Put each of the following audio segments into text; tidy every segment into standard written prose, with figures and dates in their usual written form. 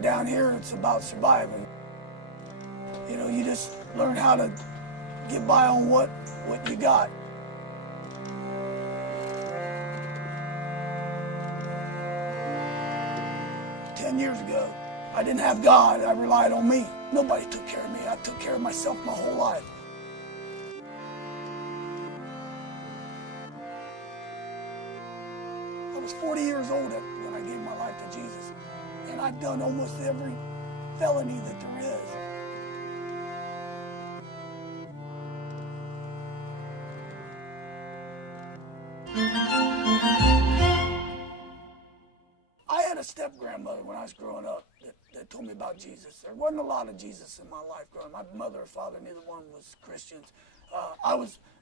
Down here, it's about surviving. You know, you just learn how to get by on what you got. Years ago, I didn't have God. I relied on me. Nobody took care of me. I took care of myself my whole life. I was 40 years old when I gave my life to Jesus, and I've done almost every felony that there is. I had a step-grandmother when I was growing up that told me about Jesus. There wasn't a lot of Jesus in my life growing up. My mother or father, neither one was Christians.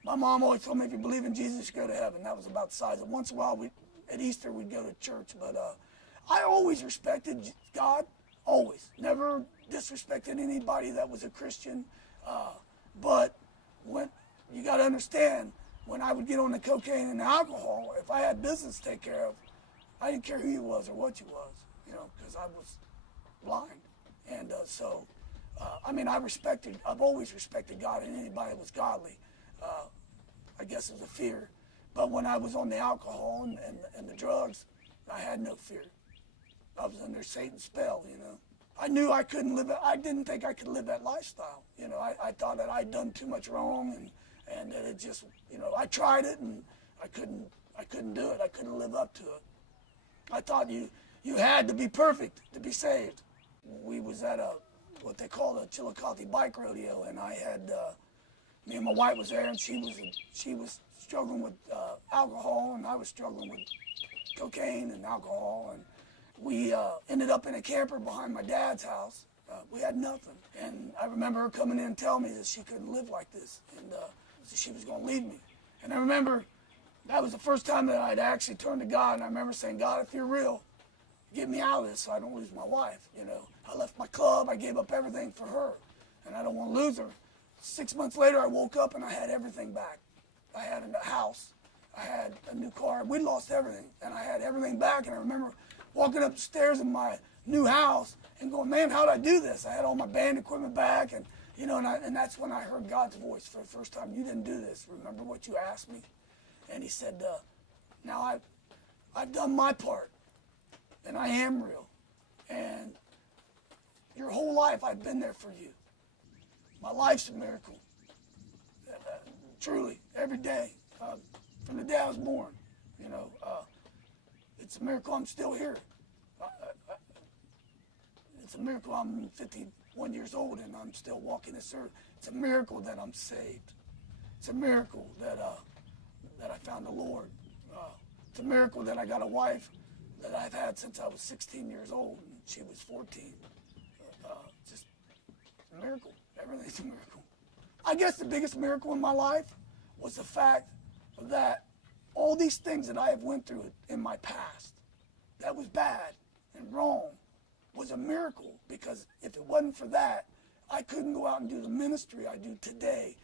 My mom always told me, if you believe in Jesus, you go to heaven. That was about the size. And once in a while, at Easter, we'd go to church. But I always respected God, always. Never disrespected anybody that was a Christian. But when you got to understand, when I would get on the cocaine and the alcohol, if I had business to take care of, I didn't care who you was or what you was, you know, because I was blind. And I've always respected God and anybody that was godly. I guess it was a fear. But when I was on the alcohol and the drugs, I had no fear. I was under Satan's spell, you know. I knew I couldn't live it. I didn't think I could live that lifestyle. You know, I thought that I'd done too much wrong and that it just, you know, I tried it and I couldn't do it. I couldn't live up to it. I thought you had to be perfect to be saved. We was at what they call a Chillicothe bike rodeo, and I had me and my wife was there, and she was struggling with alcohol, and I was struggling with cocaine and alcohol, and we ended up in a camper behind my dad's house. We had nothing, and I remember her coming in and telling me that she couldn't live like this, and she was going to leave me. And I remember that was the first time that I'd actually turned to God, and I remember saying, God, if you're real, get me out of this so I don't lose my wife. You know, I left my club, I gave up everything for her, and I don't want to lose her. 6 months later, I woke up and I had everything back. I had a house, I had a new car. We'd lost everything, and I had everything back. And I remember walking up the stairs in my new house and going, man, how'd I do this? I had all my band equipment back, and you know, and that's when I heard God's voice for the first time. You didn't do this. Remember what you asked me? And he said, now I've done my part, and I am real. And your whole life I've been there for you. My life's a miracle. Truly, every day, from the day I was born, you know, it's a miracle I'm still here. It's a miracle I'm 51 years old and I'm still walking this earth. It's a miracle that I'm saved. It's a miracle that I found the Lord. It's a miracle that I got a wife that I've had since I was 16 years old and she was 14. Just a miracle. Everything's a miracle. I guess the biggest miracle in my life was the fact that all these things that I have went through in my past that was bad and wrong was a miracle, because if it wasn't for that, I couldn't go out and do the ministry I do today,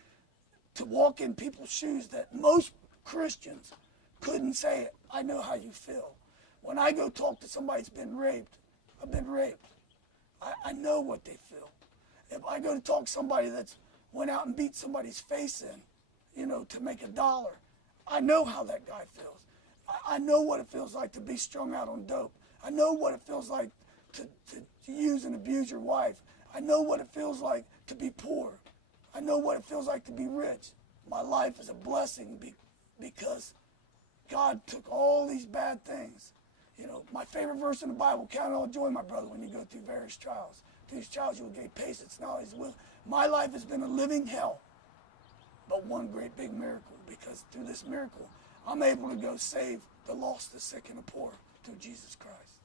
to walk in people's shoes that most Christians couldn't say it. I know how you feel. When I go talk to somebody that's been raped, I've been raped. I know what they feel. If I go to talk to somebody that's went out and beat somebody's face in, you know, to make $1, I know how that guy feels. I know what it feels like to be strung out on dope. I know what it feels like to use and abuse your wife. I know what it feels like to be poor. I know what it feels like to be rich. My life is a blessing because God took all these bad things. You know, my favorite verse in the Bible, count it all joy, my brother, when you go through various trials. Through these trials, you will gain patience, knowledge, will. My life has been a living hell, but one great big miracle, because through this miracle, I'm able to go save the lost, the sick, and the poor through Jesus Christ.